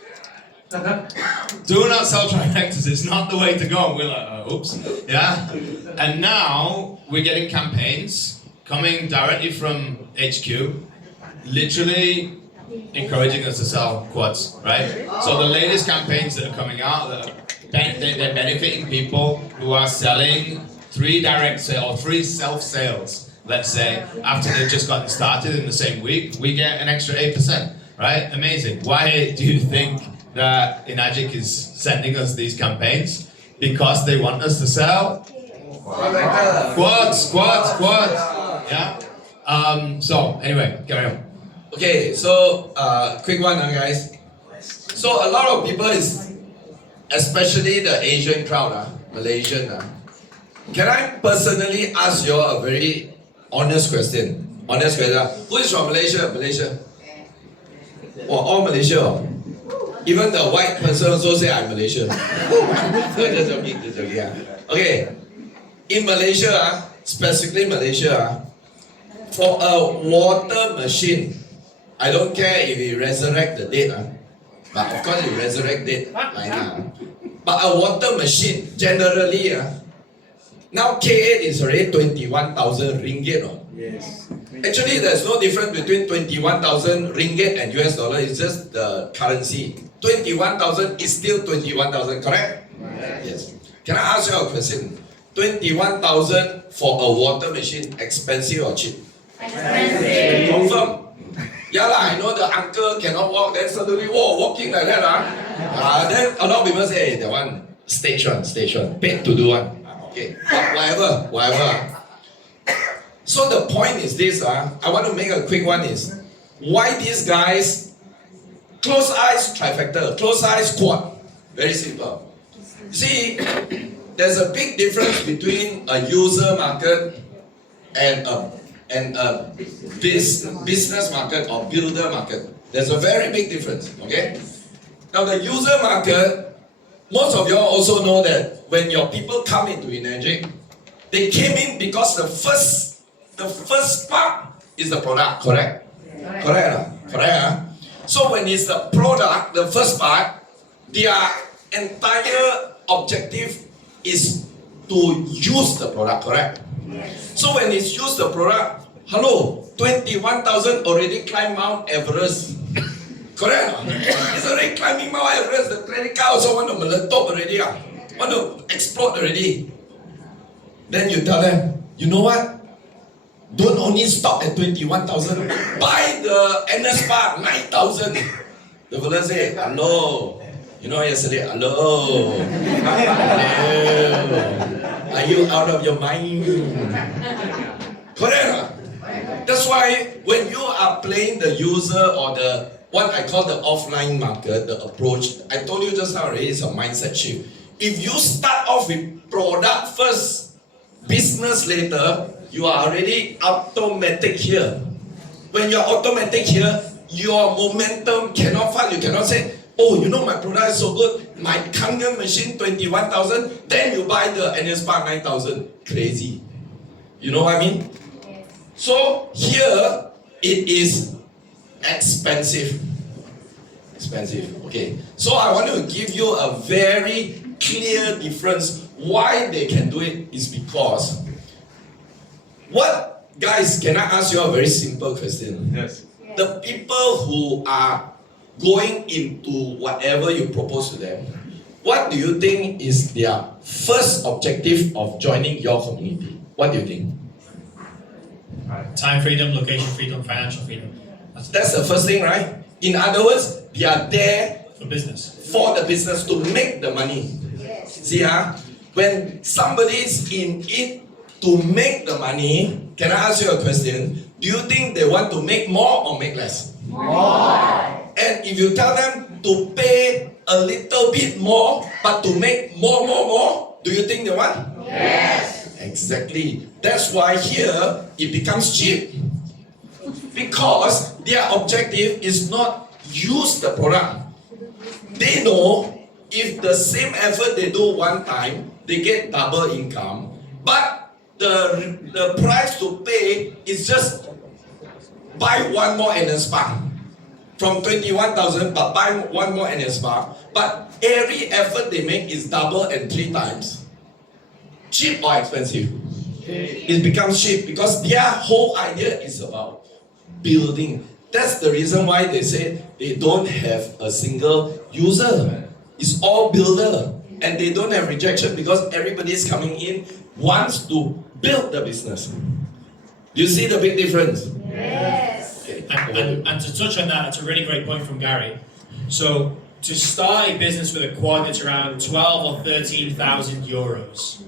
Do not sell trifectas, it's not the way to go. And we're like, oops, yeah? And now we're getting campaigns coming directly from HQ, literally encouraging us to sell quads, right? So the latest campaigns that are coming out, they're benefiting people who are selling 3 direct sales or 3 self-sales, let's say, after they've just gotten started in the same week. We get an extra 8%, right? Amazing. Why do you think that Enagic is sending us these campaigns? Because they want us to sell quads. Yeah. So anyway, carry on. Okay, so quick one, guys. So a lot of people especially the Asian crowd, Malaysian. Can I personally ask you a very honest question? Who is from Malaysia? Malaysia. Oh, all Malaysia. Even the white person also say I'm Malaysian. Just joking. Yeah. Okay. In Malaysia, specifically Malaysia, for a water machine, I don't care if he resurrect the dead, but of course he resurrect dead like now. But a water machine, generally, now K8 is already 21,000 ringgit. Yes. Actually, there's no difference between 21,000 ringgit and US dollar, it's just the currency. 21,000 is still 21,000, correct? Yes. Can I ask you a question? 21,000 for a water machine, expensive or cheap? Expensive. Confirm. Yeah lah, I know the uncle cannot walk, then suddenly, whoa, walking like that then a lot of people say, hey, that one, stage one, paid to do one. Okay, but whatever. So the point is this, I want to make a quick one is, why these guys, close eyes, trifecta, close eyes, quad. Very simple. See, there's a big difference between a user market and a business market or builder market. There's a very big difference, okay? Now the user market, most of you all also know that when your people come into Energic, they came in because the first part is the product, correct? Correct. So when it's the product, the first part, their entire objective is to use the product, correct? So when it's use the product, hello, 21,000 already climbed Mount Everest. Correct? It's already climbing Mount Everest. The credit card also want to meletup already. Want to explode already. Then you tell them, you know what? Don't only stop at 21,000. Buy the NS Park 9,000. The fella say, hello. You know yesterday, hello. Are you out of your mind? Correct? That's why when you are playing the user or the what I call the offline market, the approach, I told you just now already, it's a mindset shift. If you start off with product first, business later, you are already automatic here. When you're automatic here, your momentum cannot find. You cannot say, oh, you know my product is so good, my Kangen machine 21,000, then you buy the NS Park 9,000. Crazy. You know what I mean? So here it is expensive. Okay. So I want to give you a very clear difference. Why they can do it is because guys, can I ask you a very simple question? Yes. The people who are going into whatever you propose to them, what do you think is their first objective of joining your community? What do you think? Time freedom, location freedom, financial freedom. That's the first thing, right? In other words, they are there For business. for the business to make the money. See, when somebody is in it to make the money, can I ask you a question? Do you think they want to make more or make less? More. And if you tell them to pay a little bit more, but to make more, do you think they want? Yes. Exactly. That's why here it becomes cheap. Because their objective is not use the product. They know if the same effort they do one time, they get double income. But the price to pay is just buy one more NS Park. From 21,000, but buy one more NS Park. But every effort they make is double and 3 times. Cheap or expensive? It becomes cheap because their whole idea is about building. That's the reason why they say they don't have a single user. It's all builder. And they don't have rejection because everybody is coming in wants to build the business. Do you see the big difference? Yes. Okay. And to touch on that, it's a really great point from Gary. So to start a business with a quad, it's around 12 or 13,000 euros.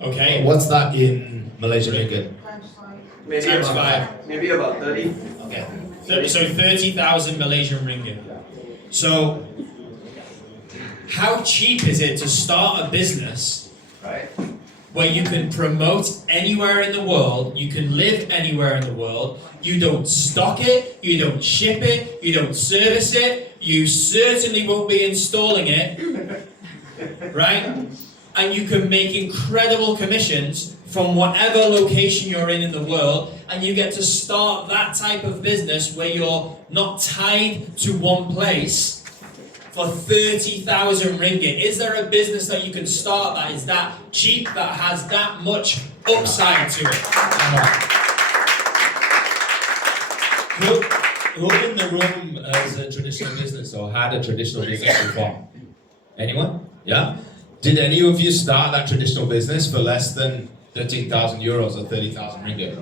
Okay? What's that in Malaysian ringgit? Maybe Times about, 5. maybe about 30. Okay. So 30,000 Malaysian ringgit. So how cheap is it to start a business Right? where you can promote anywhere in the world, you can live anywhere in the world, you don't stock it, you don't ship it, you don't service it, you certainly won't be installing it, right? and you can make incredible commissions from whatever location you're in the world, and you get to start that type of business where you're not tied to one place for 30,000 ringgit. Is there a business that you can start that is that cheap, that has that much upside to it? Who in the room has a traditional business or had a traditional business before? Anyone? Yeah? Did any of you start that traditional business for less than 13,000 euros or 30,000 ringgit?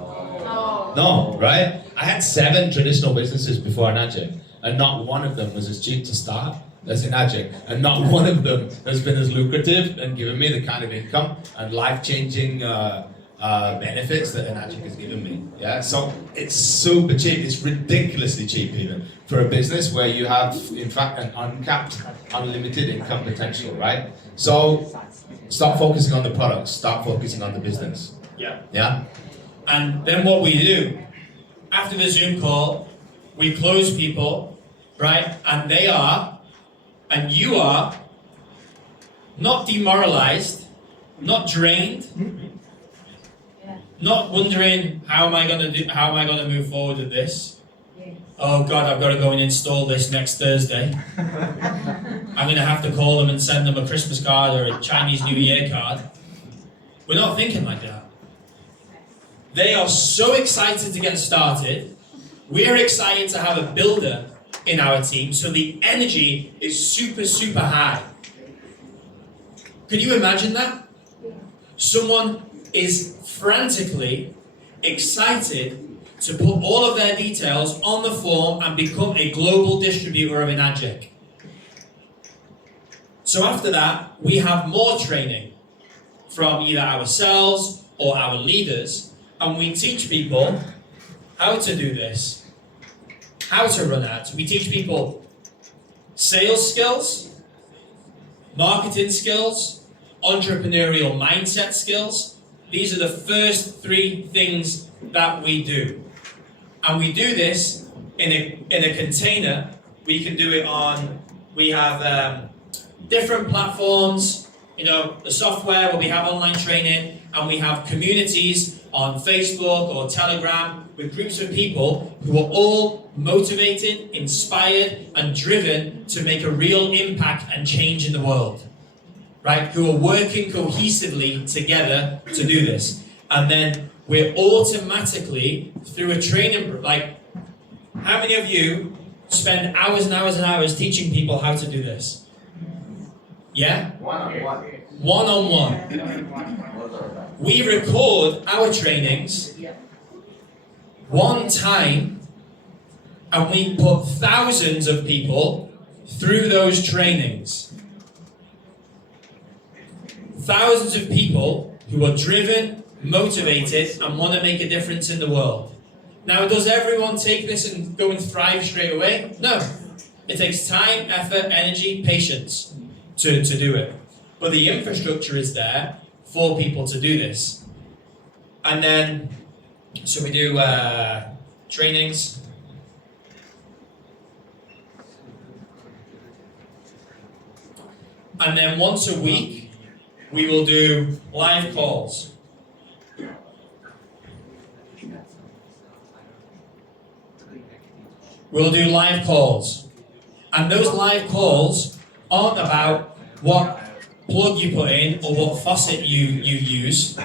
No, right? I had 7 traditional businesses before Enagic, and not one of them was as cheap to start as Enagic, and not one of them has been as lucrative and given me the kind of income and life-changing benefits that Enagic has given me. Yeah, so it's super cheap. It's ridiculously cheap even for a business where you have, in fact, an uncapped, unlimited income potential, right? So stop focusing on the products. Start focusing on the business. Yeah. Yeah. And then what we do, after the Zoom call, we close people, right? And they are, and you are, not demoralized, not drained, not wondering how am I gonna move forward with this? Oh God, I've got to go and install this next Thursday. I'm gonna have to call them and send them a Christmas card or a Chinese New Year card. We're not thinking like that. They are so excited to get started. We're excited to have a builder in our team, so the energy is super, super high. Could you imagine that? Someone is frantically excited to put all of their details on the form and become a global distributor of Enagic. So after that, we have more training from either ourselves or our leaders, and we teach people how to do this, how to run ads. We teach people sales skills, marketing skills, entrepreneurial mindset skills. These are the first 3 things that we do. And we do this in a container. We can do it on, we have different platforms, the software where we have online training, and we have communities on Facebook or Telegram with groups of people who are all motivated, inspired, and driven to make a real impact and change in the world. Right? Who are working cohesively together to do this. And then we're automatically, through a training, like, how many of you spend hours and hours and hours teaching people how to do this? Yeah? One-on-one. One-on-one. We record our trainings one time, and we put thousands of people through those trainings. Thousands of people who are driven, motivated, and want to make a difference in the world. Now, does everyone take this and go and thrive straight away? No. It takes time, effort, energy, patience to do it. But the infrastructure is there for people to do this. And then, so we do trainings. And then once a week, we will do live calls. We'll do live calls. And those live calls aren't about what plug you put in or what faucet you use,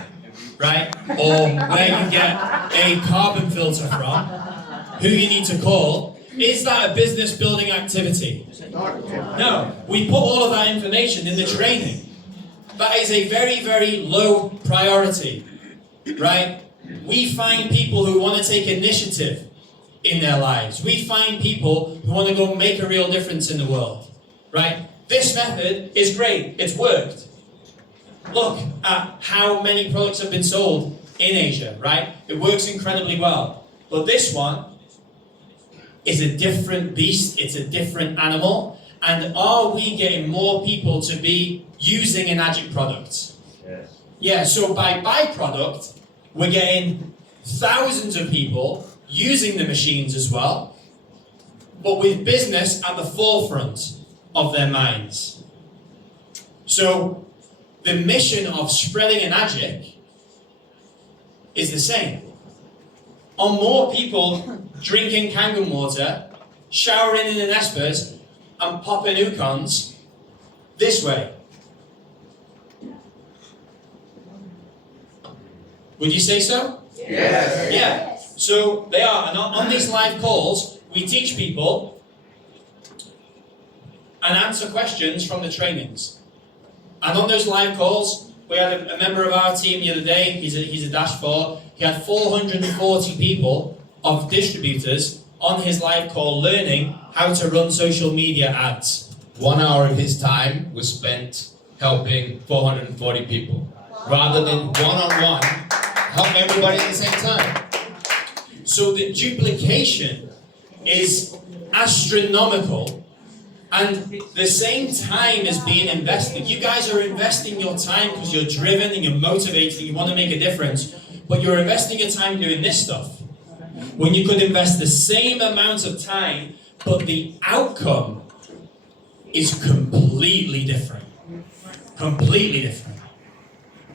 right? Or where you get a carbon filter from, who you need to call. Is that a business building activity? No. We put all of that information in the training. That is a very, very low priority, right? We find people who want to take initiative in their lives. We find people who want to go make a real difference in the world, right? This method is great. It's worked. Look at how many products have been sold in Asia, right? It works incredibly well. But this one is a different beast. It's a different animal. And are we getting more people to be using Enagic products? Yes. Yeah, so by byproduct, we're getting thousands of people using the machines as well, but with business at the forefront of their minds. So the mission of spreading an Agic is the same. Are more people drinking Kangen water, showering in an Espers, and popping Ukons this way? Would you say so? Yes. Yeah. So they are. And on these live calls, we teach people and answer questions from the trainings. And on those live calls, we had a member of our team the other day, he's a Dash 4, he had 440 people of distributors on his live call learning how to run social media ads. 1 hour of his time was spent helping 440 people, rather than one-on-one, help everybody at the same time. So the duplication is astronomical, and the same time is being invested. You guys are investing your time because you're driven and you're motivated and you want to make a difference, but you're investing your time doing this stuff when you could invest the same amount of time, but the outcome is completely different. Completely different.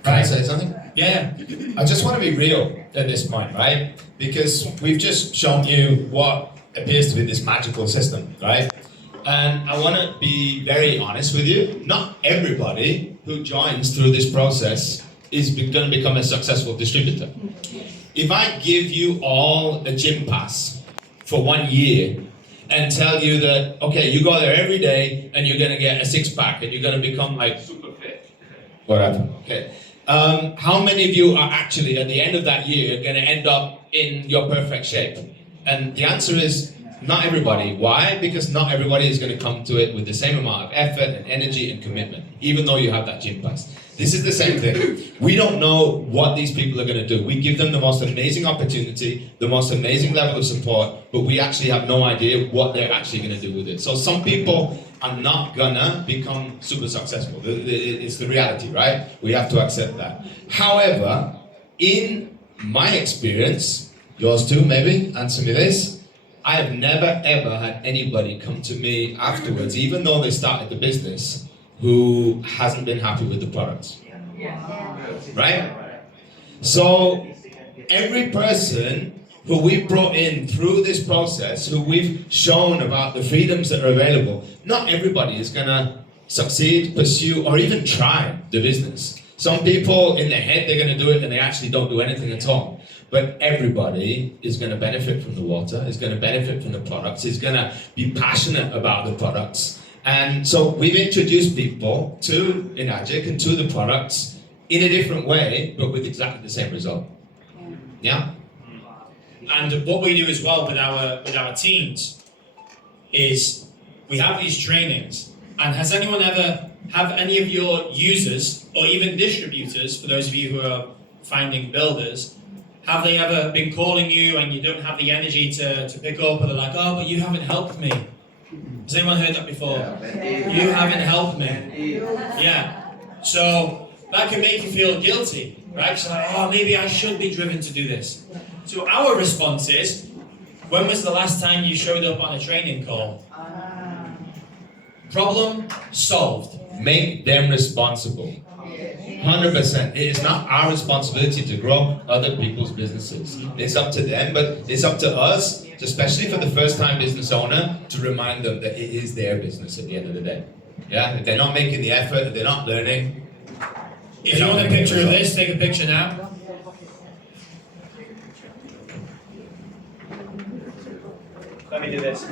Can I say something? Yeah. I just want to be real at this point, right? Because we've just shown you what appears to be this magical system, right? And I want to be very honest with you. Not everybody who joins through this process is going to become a successful distributor. If I give you all a gym pass for 1 year and tell you that, okay, you go there every day and you're going to get a six-pack and you're going to become like super fit, whatever, okay. How many of you are actually, at the end of that year, going to end up in your perfect shape? And the answer is not everybody. Why? Because not everybody is going to come to it with the same amount of effort and energy and commitment, even though you have that gym pass. This is the same thing. We don't know what these people are going to do. We give them the most amazing opportunity, the most amazing level of support, but we actually have no idea what they're actually going to do with it. So some people are not gonna become super successful. It's the reality, right? We have to accept that. However, in my experience, yours too maybe, answer me this, I have never ever had anybody come to me afterwards, even though they started the business, who hasn't been happy with the products. Right? So every person who we've brought in through this process, who we've shown about the freedoms that are available, not everybody is gonna succeed, pursue, or even try the business. Some people in their head, they're gonna do it and they actually don't do anything at all. But everybody is gonna benefit from the water, is gonna benefit from the products, is gonna be passionate about the products. And so we've introduced people to Enagic and to the products in a different way, but with exactly the same result. Yeah? And what we do as well with our teams is we have these trainings. And has anyone ever, have any of your users or even distributors, for those of you who are finding builders, have they ever been calling you and you don't have the energy to pick up, or they're like, oh, but you haven't helped me? Has anyone heard that before? You haven't helped me. Yeah. So that can make you feel guilty, right? So like, oh, maybe I should be driven to do this. So our response is, when was the last time you showed up on a training call? Problem solved. Make them responsible. 100%. It is not our responsibility to grow other people's businesses. It's up to them, but it's up to us, especially for the first-time business owner, to remind them that it is their business at the end of the day. Yeah? If they're not making the effort, if they're not learning. If you want a picture of this, take a picture now. Let me do this.